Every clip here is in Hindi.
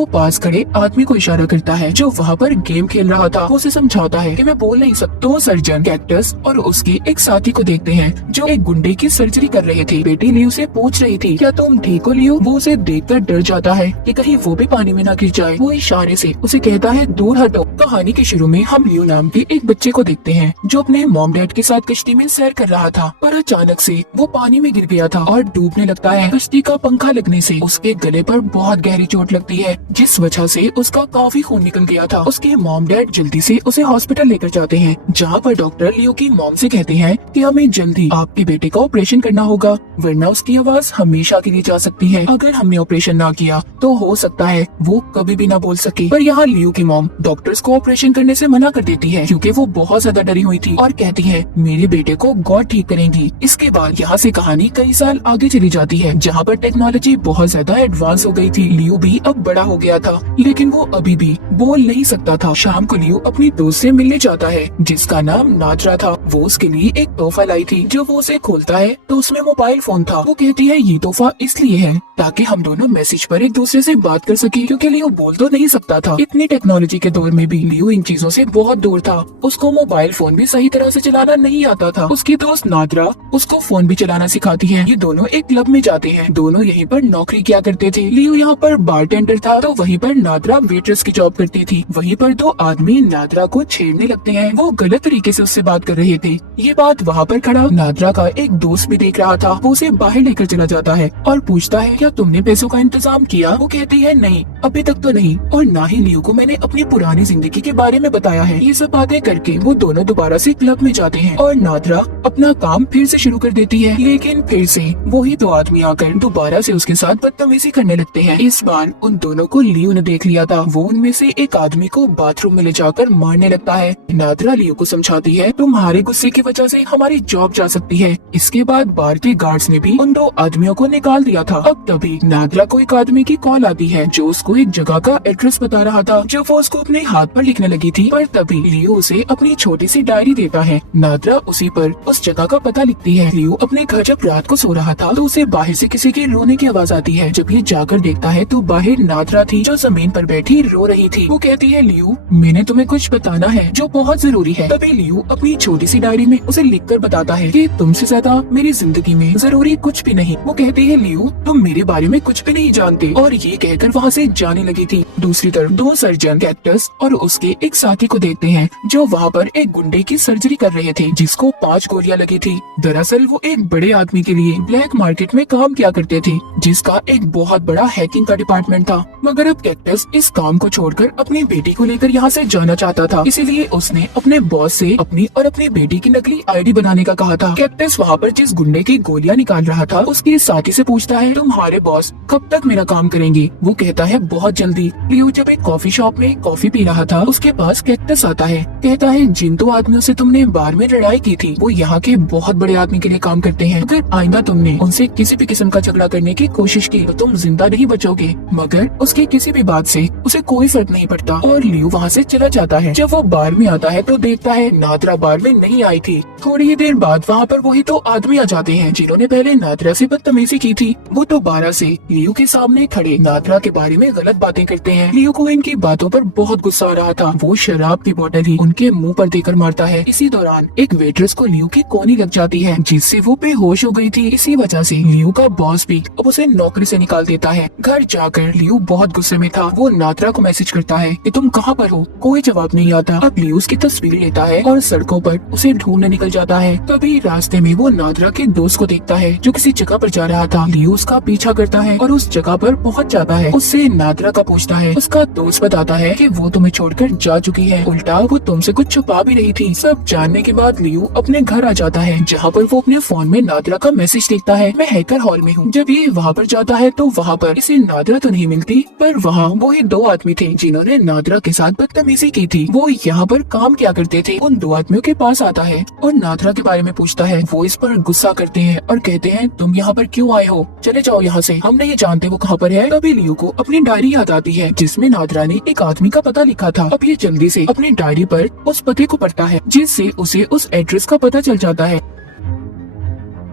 वो पास खड़े आदमी को इशारा करता है जो वहाँ पर गेम खेल रहा था। वो उसे समझाता है कि मैं बोल नहीं सकता। तो सर्जन कैक्टस और उसके एक साथी को देखते हैं जो एक गुंडे की सर्जरी कर रहे थे। बेटी लियो से पूछ रही थी क्या तुम ठीक हो लियो? वो उसे देखकर डर जाता है कि कहीं वो भी पानी में ना गिर जाए। वो इशारे से उसे कहता है दूर हटो। कहानी के शुरू में हम लियो नाम के एक बच्चे को देखते हैं जो अपने मॉम डैड के साथ कश्ती में सैर कर रहा था, पर अचानक से वो पानी में गिर गया था और डूबने लगता है। कश्ती का पंखा लगने से उसके गले पर बहुत गहरी चोट लगती है जिस वजह से उसका काफी खून निकल गया था। उसके मॉम डैड जल्दी से उसे हॉस्पिटल लेकर जाते हैं जहाँ पर डॉक्टर लियो की मॉम से कहते हैं कि हमें जल्दी आपके बेटे का ऑपरेशन करना होगा वरना उसकी आवाज हमेशा के लिए जा सकती है। अगर हमने ऑपरेशन ना किया तो हो सकता है वो कभी भी ना बोल सके। पर यहाँ लियो की मॉम डॉक्टर्स को ऑपरेशन करने से मना कर देती है क्योंकि वो बहुत ज्यादा डरी हुई थी और कहती है मेरे बेटे को गॉड ठीक करेंगी। इसके बाद यहाँ से कहानी कई साल आगे चली जाती है जहाँ पर टेक्नोलॉजी बहुत ज्यादा एडवांस हो गई थी। लियो भी अब बड़ा हो गया था लेकिन वो अभी भी बोल नहीं सकता था। शाम को लियो अपनी दोस्त से मिलने जाता है जिसका नाम नादरा था। वो उसके लिए एक तोहफा लाई थी जो वो उसे खोलता है तो उसमें मोबाइल फोन था। वो कहती है ये तोहफा इसलिए है ताकि हम दोनों मैसेज पर एक दूसरे से बात कर सके क्योंकि लियो बोल तो नहीं सकता था। इतनी टेक्नोलॉजी के दौर में भी लियो इन चीजों से बहुत दूर था। उसको मोबाइल फोन भी सही तरह से चलाना नहीं आता था। उसकी दोस्त नादरा उसको फोन भी चलाना सिखाती है। ये दोनों एक क्लब में जाते हैं। दोनों यहीं पर नौकरी किया करते थे। लियो यहाँ पर बारटेंडर था तो वहीं पर नादरा वेट्रेस की जॉब करती थी। वहीं पर दो आदमी नादरा को छेड़ने लगते हैं। वो गलत तरीके से उससे बात कर रहे थे। ये बात वहाँ पर खड़ा नादरा का एक दोस्त भी देख रहा था। वो उसे बाहर लेकर चला जाता है और पूछता है क्या तुमने पैसों का इंतजाम किया? वो कहती है नहीं अभी तक तो नहीं और ना ही लियो को मैंने अपनी पुरानी जिंदगी के बारे में बताया है। ये सब बातें करके वो दोनों दोबारा से क्लब में जाते हैं और नादरा अपना काम फिर से शुरू कर देती है लेकिन फिर से वही दो आदमी आकर दोबारा से उसके साथ बदतमीजी करने लगते हैं। इस बार उन दोनों को लियो ने देख लिया था। वो उनमें से एक आदमी को बाथरूम में ले जाकर मारने लगता है। नादरा लियो को समझाती है तुम्हारे गुस्से की वजह से हमारी जॉब जा सकती है। इसके बाद बार के गार्ड्स ने भी उन दो आदमियों को निकाल दिया था। अब तभी नादरा को एक आदमी की कॉल आती है जो उसको एक जगह का एड्रेस बता रहा था जो वो उसको अपने हाथ पर लिखने लगी थी। पर तभी लियो उसे अपनी छोटी सी डायरी देता है। नादरा उसी पर उस जगह का पता लिखती है। लियो अपने घर जब रात को सो रहा था तो उसे बाहर से किसी के रोने की आवाज आती है। जब ये जाकर देखता है तो बाहर नादरा थी जो जमीन पर बैठी रो रही थी। वो कहती है लियो मैंने तुम्हें कुछ बताना है जो बहुत जरूरी है। तभी लियो अपनी छोटी सी डायरी में उसे लिखकर बताता है कि तुमसे ज्यादा मेरी जिंदगी में जरूरी कुछ भी नहीं। वो कहती है लियो तुम मेरे बारे में कुछ भी नहीं जानते और ये कहकर वहाँ से जाने लगी थी। दूसरी तरफ दो सर्जन कैक्टस और उसके एक साथी को देखते हैं जो वहाँ पर एक गुंडे की सर्जरी कर रहे थे जिसको 5 गोलियां लगी थी। दरअसल वो एक बड़े आदमी के लिए ब्लैक मार्केट में काम किया करते थे जिसका एक बहुत बड़ा हैकिंग का डिपार्टमेंट था। मगर अब कैक्टस इस काम को छोड़कर अपनी बेटी को लेकर यहाँ से जाना चाहता था। इसीलिए उसने अपने बॉस से अपनी और अपनी बेटी की नकली आईडी बनाने का कहा था। कैक्टस वहाँ पर जिस गुंडे की गोलियां निकाल रहा था उसके साथी से पूछता है तुम्हारे बॉस कब तक मेरा काम करेंगे? वो कहता है बहुत जल्दी। लियो जब एक कॉफी शॉप में कॉफी पी रहा था उसके पास कैक्टस आता है। कहता है जिन दो आदमियों से तुमने बार में लड़ाई की थी वो यहाँ के बहुत बड़े आदमी के लिए काम करते हैं। अगर आइंदा तुमने उनसे किसी भी किस्म का झगड़ा करने की कोशिश की तो तुम जिंदा नहीं बचोगे। मगर उसकी किसी भी बात से उसे कोई फर्क नहीं पड़ता और लियो वहाँ से चला जाता है। जब वो बार में आता है तो देखता है नादरा बार में नहीं आई थी। थोड़ी ही देर बाद वहाँ पर वही दो आदमी आ जाते हैं जिन्होंने पहले नादरा से बदतमीजी की थी। वो दोबारा से लियो के सामने खड़े नादरा के बारे में गलत बातें करते हैं। लियो को इनकी बातों पर बहुत गुस्सा आ रहा था। वो शराब की बोतल ही उनके मुंह पर देकर मारता है। इसी दौरान एक वेट्रेस को लियो की कोनी लग जाती है जिससे वो बेहोश हो गई थी। इसी वजह से लियो का बॉस भी अब उसे नौकरी से निकाल देता है। घर जाकर लियो बहुत गुस्से में था। वो नादरा को मैसेज करता है कि तुम कहाँ पर हो? कोई जवाब नहीं आता। अब लियो उसकी तस्वीर लेता है और सड़कों पर उसे ढूंढने निकल जाता है। तभी रास्ते में वो नादरा के दोस्त को देखता है जो किसी जगह पर जा रहा था। लियो उसका पीछा करता है और उस जगह पर पहुंच जाता है। उससे नादरा का पूछता है। उसका दोस्त बताता है कि वो तुम्हें छोड़कर जा चुकी है, उल्टा वो तुमसे कुछ छुपा भी रही थी। सब जानने के बाद लियो अपने घर आ जाता है जहाँ पर वो अपने फोन में नादरा का मैसेज देखता है मैं हैकर हॉल में हूँ। जब ये वहाँ पर जाता है तो वहाँ पर इसे नादरा तो नहीं मिलती पर वहाँ वो ही दो आदमी थे जिन्होंने नादरा के साथ बदतमीजी की थी। वो यहाँ पर काम क्या करते थे। उन दो आदमियों के पास आता है और नादरा के बारे में पूछता है। वो इस पर गुस्सा करते हैं और कहते हैं तुम यहाँ पर क्यों आए हो? चले जाओ यहाँ से, हम नहीं जानते वो कहाँ पर है। तभी लियो को अपनी डायरी याद आती है जिसमें नादरा ने एक आदमी का पता लिखा था। अब ये जल्दी से अपनी डायरी पर उस पते को पढ़ता है जिससे उसे उस एड्रेस का पता चल जाता है।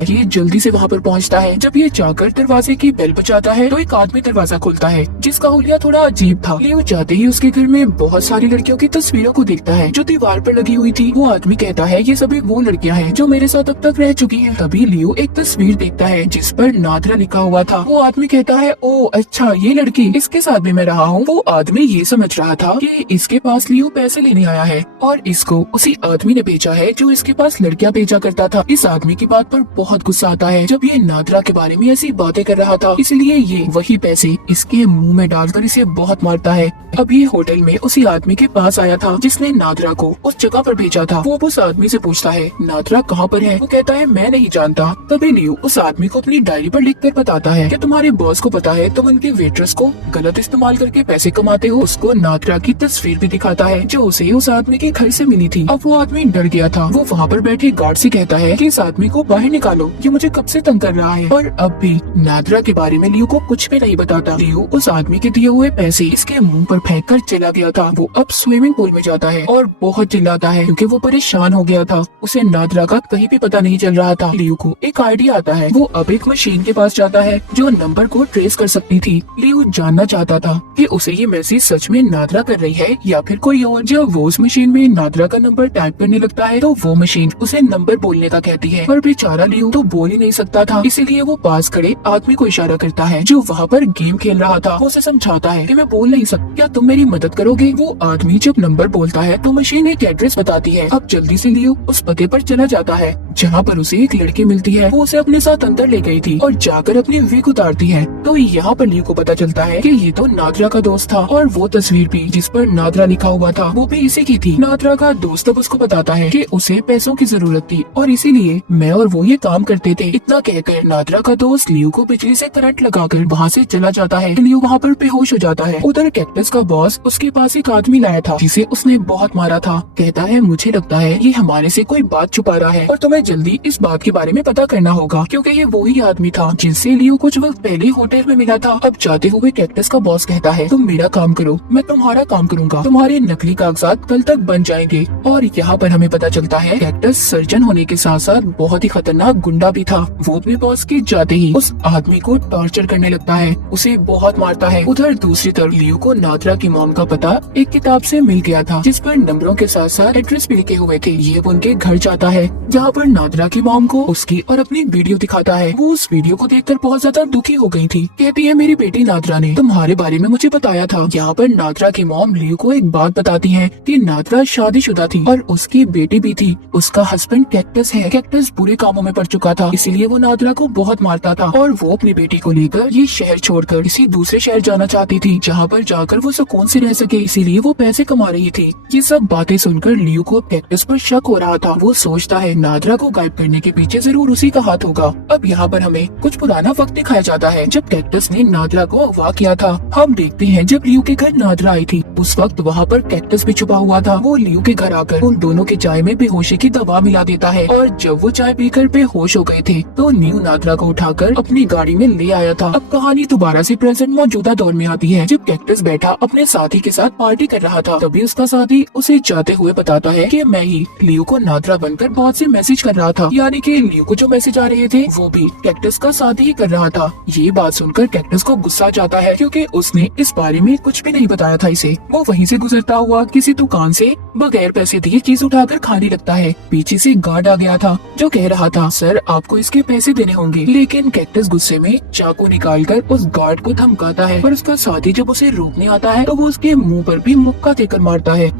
ये जल्दी से वहाँ पर पहुँचता है। जब ये जाकर दरवाजे की बेल बजाता है तो एक आदमी दरवाजा खोलता है जिसका हुलिया थोड़ा अजीब था। लियो जाते ही उसके घर में बहुत सारी लड़कियों की तस्वीरों को देखता है जो दीवार पर लगी हुई थी। वो आदमी कहता है ये सभी वो लड़कियां हैं जो मेरे साथ अब तक रह चुकी हैं। तभी लियो एक तस्वीर देखता है जिस पर नादरा लिखा हुआ था। वो आदमी कहता है ओ अच्छा ये लड़की, इसके साथ भी मैं रहा हूँ। वो आदमी ये समझ रहा था कि इसके पास लियो पैसे लेने आया है और इसको उसी आदमी ने भेजा है जो इसके पास लड़कियां भेजा करता था। इस आदमी की बात पर बहुत गुस्सा आता है जब ये नादरा के बारे में ऐसी बातें कर रहा था, इसलिए ये वही पैसे इसके मुंह में डालकर इसे बहुत मारता है। अब ये होटल में उसी आदमी के पास आया था जिसने नादरा को उस जगह पर भेजा था। वो उस आदमी से पूछता है नादरा कहाँ पर है? वो कहता है मैं नहीं जानता। तभी लियो उस आदमी को अपनी डायरी पर लिखकर बताता है कि तुम्हारे बॉस को पता है तुम उनके वेट्रेस को गलत इस्तेमाल करके पैसे कमाते हो। उसको नादरा की तस्वीर भी दिखाता है जो उसे उस आदमी के घर से मिली थी। अब वो आदमी डर गया था। वो वहाँ पर बैठे गार्ड से कहता है कि इस आदमी को बाहर निकालो, ये मुझे कब से तंग कर रहा है। और अब भी नादरा के बारे में लियो को कुछ भी नहीं बताता। लियो उस आदमी के दिए हुए पैसे इसके मुंह पर फेंक कर चला गया था। वो अब स्विमिंग पूल में जाता है और बहुत चिल्लाता है क्योंकि वो परेशान हो गया था। उसे नादरा का कहीं भी पता नहीं चल रहा था। लियो को एक आइडिया आता है। वो अब एक मशीन के पास जाता है जो नंबर को ट्रेस कर सकती थी। लियो जानना चाहता था कि उसे ये मैसेज सच में नादरा कर रही है या फिर कोई और। जब वो उस मशीन में नादरा का नंबर टाइप करने लगता है तो वो मशीन उसे नंबर बोलने का कहती है, पर बेचारा लियो तो बोल ही नहीं सकता था। इसीलिए वो पास खड़े आदमी को इशारा करता है जो वहाँ पर गेम खेल रहा था। वो उसे समझाता है कि मैं बोल नहीं सकता, क्या तुम मेरी मदद करोगे? वो आदमी जब नंबर बोलता है तो मशीन एक एड्रेस बताती है। अब जल्दी से लियो उस पते पर चला जाता है जहाँ पर उसे एक लड़की मिलती है। वो उसे अपने साथ अंदर ले गई थी और जाकर अपनी विग उतारती है। तो यहाँ पर लियो को पता चलता है कि ये तो नादरा का दोस्त था और वो तस्वीर भी जिस पर नादरा लिखा हुआ था वो भी इसी की थी। नादरा का दोस्त अब उसको बताता है कि उसे पैसों की जरूरत थी और इसीलिए मैं और वो ये काम करते थे। इतना कहकर नादरा का दोस्त लियो को बिजली से करंट लगाकर वहाँ से चला जाता है। लियो वहाँ पर बेहोश हो जाता है। उधर कैक्टस का बॉस उसके पास एक आदमी लाया था जिसे उसने बहुत मारा था। कहता है मुझे लगता है ये हमारे से कोई बात छुपा रहा है और तुम्हें जल्दी इस बात के बारे में पता करना होगा क्योंकि ये वही आदमी था जिनसे लियो कुछ वक्त पहले होटल में मिला था। अब जाते हुए कैक्टस का बॉस कहता है तुम मेरा काम करो, मैं तुम्हारा काम करूंगा। तुम्हारे नकली कागजात कल तक बन जाएंगे। और यहाँ पर हमें पता चलता है कैक्टस सर्जन होने के साथ साथ बहुत ही खतरनाक गुंडा भी था। वो अपने बॉस के जाते ही उस आदमी को टॉर्चर करने लगता है, उसे बहुत मारता है। उधर दूसरी तरफ लियो को नादरा की मॉम का पता एक किताब से मिल गया था जिस पर नंबरों के साथ साथ एड्रेस भी लिखे हुए थे। ये वो उनके घर जाता है जहाँ पर नादरा की मॉम को उसकी और अपनी वीडियो दिखाता है। वो उस वीडियो को देखकर बहुत ज्यादा दुखी हो गई थी। कहती है मेरी बेटी नादरा ने तुम्हारे बारे में मुझे बताया था। यहाँ पर नादरा की मॉम लियो को एक बात बताती है कि नादरा शादीशुदा थी और उसकी बेटी भी थी। उसका हस्बैंड कैक्टस है। कैक्टस बुरे कामों में पड़ चुका था इसीलिए वो नादरा को बहुत मारता था और वो अपनी बेटी को लेकर ये शहर छोड़कर किसी दूसरे शहर जाना चाहती थी जहाँ पर जाकर वो सुकून से रह सके, इसीलिए वो पैसे कमा रही थी। ये सब बातें सुनकर लियो को कैक्टस पर शक हो रहा था। वो सोचता है नादरा को गायब करने के पीछे जरूर उसी का हाथ होगा। अब यहाँ पर हमें कुछ पुराना वक्त दिखाया जाता है जब कैक्टस ने नादरा को अगवा किया था। हम देखते हैं जब लियो के घर नादरा आई थी उस वक्त वहाँ पर कैक्टस भी छुपा हुआ था। वो लियो के घर आकर उन दोनों के चाय में बेहोशी की दवा मिला देता है और जब वो चाय पीकर बेहोश हो गए थे तो लियो नादरा को उठाकर अपनी गाड़ी में ले आया था। अब कहानी दोबारा से प्रेजेंट मौजूदा दौर में आती है जब कैक्टस बैठा अपने साथी के साथ पार्टी कर रहा था। तभी उसका साथी उसे जाते हुए बताता है कि मैं ही लियो को नादरा बनकर बहुत से मैसेज कर रहा था, यानी कि लियो को जो मैसेज आ रहे थे वो भी कैक्टस का साथी ही कर रहा था। ये बात सुनकर कैक्टस को गुस्सा आ जाता है क्योंकि उसने इस बारे में कुछ भी नहीं बताया था इसे। वो वहीं से गुजरता हुआ किसी दुकान से बगैर पैसे दिए चीज उठाकर खाने लगता है। पीछे से गार्ड आ गया था जो कह रहा था सर आपको इसके पैसे देने होंगे, लेकिन कैक्टस गुस्से में चाकू निकालकर उस गार्ड को धमकाता है। पर उसका साथी जब उसे रोकने आता है तो वो उसके मुंह पर भी मुक्का देकर मारता है।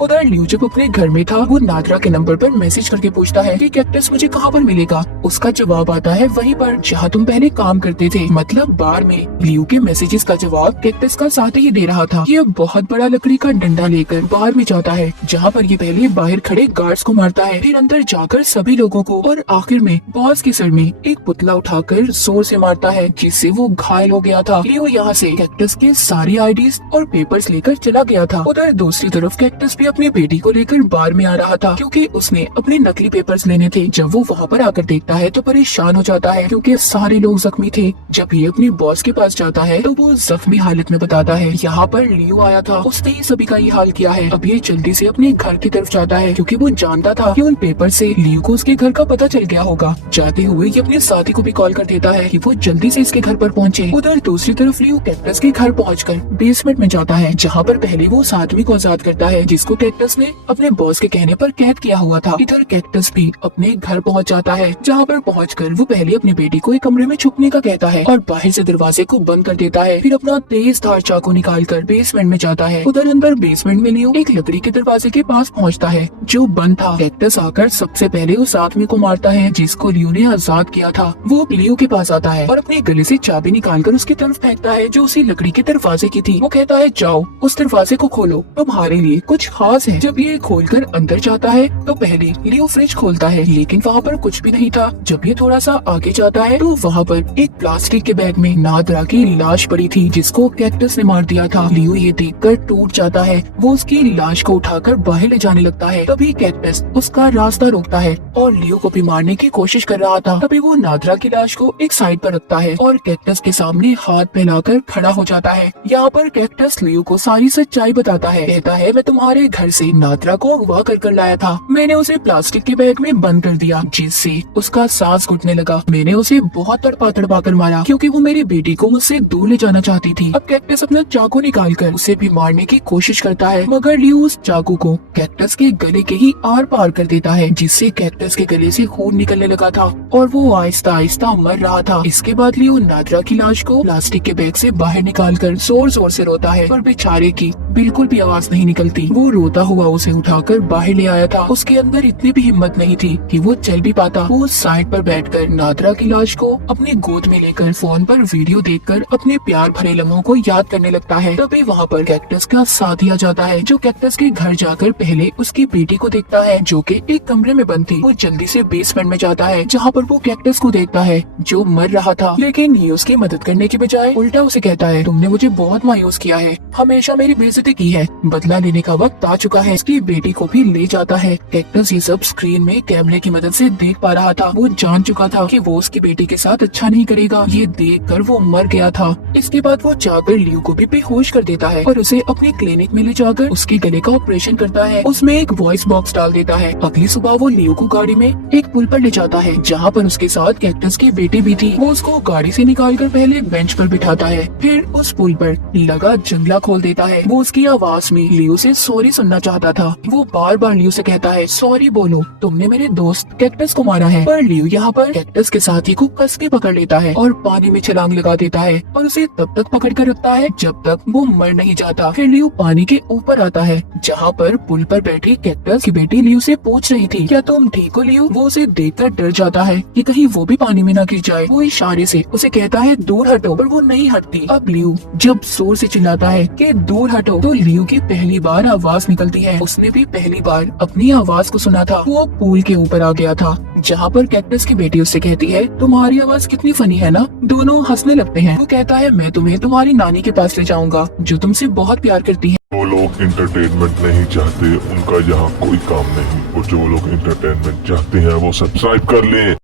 उधर लियो जब अपने घर में था वो नादरा के नंबर पर मैसेज करके पूछता है कि कैक्टस मुझे कहाँ पर मिलेगा। उसका जवाब आता है वहीं पर जहाँ तुम पहले काम करते थे, मतलब बार में। लियो के मैसेजेस का जवाब कैक्टस का साथ ही दे रहा था। ये बहुत बड़ा लकड़ी का डंडा लेकर बाहर में जाता है जहाँ पर ये पहले बाहर खड़े गार्ड्स को मारता है, फिर अंदर जाकर सभी लोगों को और आखिर में बॉस के सर में एक पुतला उठाकर जोर से मारता है जिससे वो घायल हो गया था। लियो यहाँ से कैक्टस के सारी आईडीज और पेपर्स लेकर चला गया था। उधर दूसरी तरफ कैक्टस भी अपनी बेटी को लेकर बार में आ रहा था क्योंकि उसने अपने नकली पेपर्स लेने थे। जब वो वहाँ पर आकर देखता है तो परेशान हो जाता है क्योंकि सारे लोग जख्मी थे। जब ये अपने बॉस के पास जाता है तो वो जख्मी हालत में बताता है यहाँ पर लियो आया था, उसने ही सभी का ये हाल किया है। अब ये जल्दी से अपने घर की तरफ जाता है क्योंकि वो जानता था कि उन पेपर से लियो को उसके घर का पता चल गया होगा। जाते हुए ये अपने साथी को भी कॉल कर देता है कि वो जल्दी से इसके घर पर पहुंचे। उधर दूसरी तरफ लियो कैक्टस के घर पहुंचकर बेसमेंट में जाता है जहाँ पर पहले वो उस आदमी को आजाद करता है जिसको कैक्टस ने अपने बॉस के कहने पर कैद किया हुआ था। इधर कैक्टस भी अपने घर पहुंच जाता है जहाँ पर पहुंचकर वो पहले अपनी बेटी को एक कमरे में छुपने का कहता है और बाहर से दरवाजे को बंद कर देता है। फिर अपना तेज धार चाकू निकाल कर बेसमेंट में जाता है। उधर अंदर बेसमेंट में लियो एक लकड़ी के दरवाजे के पास पहुंचता है जो बंद था। कैक्टस आकर सबसे पहले उस आदमी को मारता है जिसको लियो ने आजाद किया था। वो लियो के पास आता है और अपने गले से चाबी निकालकर उसकी तरफ फेंकता है जो उसी लकड़ी के दरवाजे की थी। वो कहता है जाओ उस दरवाजे को खोलो, तुम्हारे लिए कुछ खास है। जब ये खोलकर अंदर जाता है तो पहले लियो फ्रिज खोलता है लेकिन वहाँ पर कुछ भी नहीं था। जब ये थोड़ा सा आगे जाता है तो वहाँ पर एक प्लास्टिक के बैग में नादरा की लाश पड़ी थी जिसको कैक्टस ने मार दिया था। लियो ये देखकर टूट जाता है। वो उसकी लाश को उठाकर बाहर ले जाने लगता है। तभी कैक्टस उसका रास्ता रोकता है और लियो को भी मारने की कोशिश कर रहा था। तभी वो नादरा की लाश को एक साइड पर रखता है और कैक्टस के सामने हाथ फैलाकर खड़ा हो जाता है। यहाँ पर कैक्टस लियो को सारी सच्चाई बताता है। कहता है मैं तुम्हारे घर से नादरा को अगवा कर लाया था। मैंने उसे प्लास्टिक के बैग में बंद कर दिया जिससे उसका सांस घुटने लगा। मैंने उसे बहुत तड़पा कर मारा क्योंकि वो मेरी बेटी को मुझसे दूर ले जाना चाहती थी। अब कैक्टस अपना चाकू निकालकर उसे भी मारने की कोशिश करता है मगर लियो उस चाकू को कैक्टस के गले के ही आर पार कर देता है जिससे कैक्टस के गले से खून निकलने लगा था और वो आहिस्ता आहिस्ता मर रहा था। इसके बाद लियो नादरा की लाश को प्लास्टिक के बैग से बाहर निकालकर जोर जोर से रोता है पर बेचारे की बिल्कुल भी आवाज नहीं निकलती। वो रोता हुआ उसे उठाकर बाहर ले आया था। उसके अंदर इतनी भी हिम्मत नहीं थी कि वो चल भी पाता। वो साइड पर बैठकर नादरा की लाश को अपने गोद में लेकर फोन पर वीडियो देखकर अपने प्यार भरे लम्हों को याद करने लगता है। तभी वहाँ पर कैक्टस का साथी आ जाता है जो कैक्टस के घर जाकर पहले उसकी बेटी को देखता है जो कि एक कमरे में बंद थी। वो जल्दी से बेसमेंट में जाता है जहाँ पर वो कैक्टस को देखता है जो मर रहा था लेकिन ये उसकी मदद करने के बजाय उल्टा उसे कहता है तुमने मुझे बहुत मायूस किया है, हमेशा मेरी बेइज्जती की है, बदला लेने का वक्त आ चुका है। इसकी बेटी को भी ले जाता है। कैक्टस ये सब स्क्रीन में कैमरे की मदद से देख पा रहा था। वो जान चुका था कि वो उसकी बेटी के साथ अच्छा नहीं करेगा। ये देखकर वो मर गया था। इसके बाद वो जाकर लियो को भी बेहोश कर देता है और उसे अपने क्लिनिक में ले जाकर उसके गले का ऑपरेशन करता है। उसमें एक वॉइस बॉक्स डाल देता है। अगली सुबह वो लियो को गाड़ी में एक पुल पर ले जाता है जहाँ पर उसके साथ कैक्टस की बेटी भी थी। वो उसको गाड़ी से निकालकर पहले बेंच पर बिठाता है फिर उस पुल पर लगा जंगला खोल देता है। वो उसकी आवाज में लियो से सॉरी सुनना चाहता था। वो बार बार लियो से कहता है सॉरी बोलो, तुमने मेरे दोस्त कैक्टस को मारा है। पर लियो यहाँ पर कैक्टस के साथी को कस के पकड़ लेता है और पानी में छलांग लगा देता है और उसे तब तक पकड़ कर रखता है जब तक वो मर नहीं जाता। फिर लियो पानी के ऊपर आता है जहाँ पर पुल पर बैठी कैक्टस की बेटी लियो से पूछ रही थी क्या तुम ठीक हो लियो। वो उसे देखकर डर जाता है कि कहीं वो भी पानी में न गिर जाए। वो इशारे से उसे कहता है दूर हटो पर वो नहीं हटती। अब लियो जब जोर से चिल्लाता है कि दूर हटो तो लियो की पहली बार आवाज निकलती है। उसने भी पहली बार अपनी आवाज को सुना था। वो पुल के ऊपर आ गया था जहाँ पर कैक्टस की बेटी उससे कहती है तुम्हारी आवाज कितनी फनी है ना। दोनों हंसने लगते हैं। वो कहता है मैं तुम्हें तुम्हारी नानी के पास ले जाऊंगा जो तुमसे बहुत प्यार करती है। जो लोग इंटरटेनमेंट नहीं चाहते उनका यहाँ कोई काम नहीं और जो लोग इंटरटेनमेंट चाहते हैं वो सब्सक्राइब कर लें।